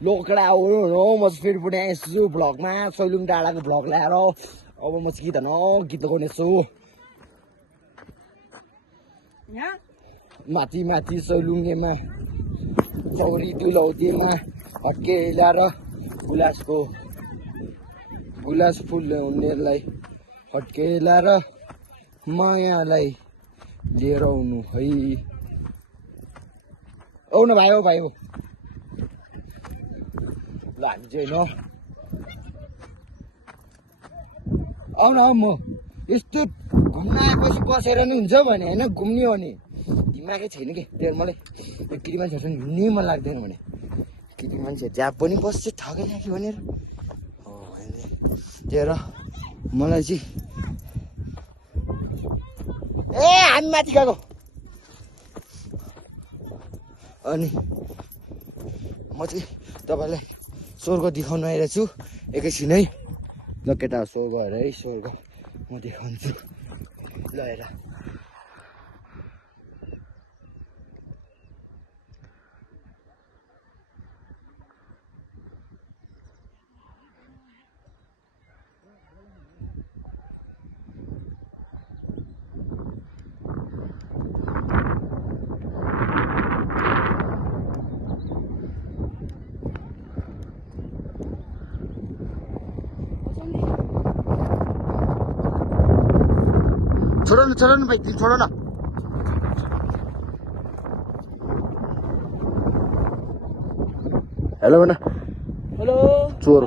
लोकड़ा हो म चाहिँ फेरि पनि आइसु भ्लगमा सैलुङ डाँडाको भ्लग ल्याएर अब म चाहिँ गीत लगाउने छु माथि माथि सैलुङेमा चौरी दुलौतीमा हट्के ल्याएर गुलास फुल ल्याउनेलाई हट्के ल्याएर मायालाई लिएर आउनु है आउनु भाइ हो ल हामी चाहिँ होइन आउन म यस्तो घुम्न आएपछि बसेर नि हुन्छ भने होइन घुम्ने हो नि दिमागै छैन कि त्यही मलाई यो केटी मान्छेहरू हिँड्नै मन लाग्दैन भने केटी मान्छे जहाँ पनि बस्छ ठगेन कि भनेर हो त्यही भएर मलाई चाहिँ ए हामी माथि गएको अनि म चाहिँ तपाईँलाई स्वर्ग देखाउन आइरहेको छु एकैछिन है ल केटा स्वर्ग हेर है स्वर्ग म देखाउँछु ल हेर छोडो न भाइ तिमी छोडो न हेलो भन हेलो चोर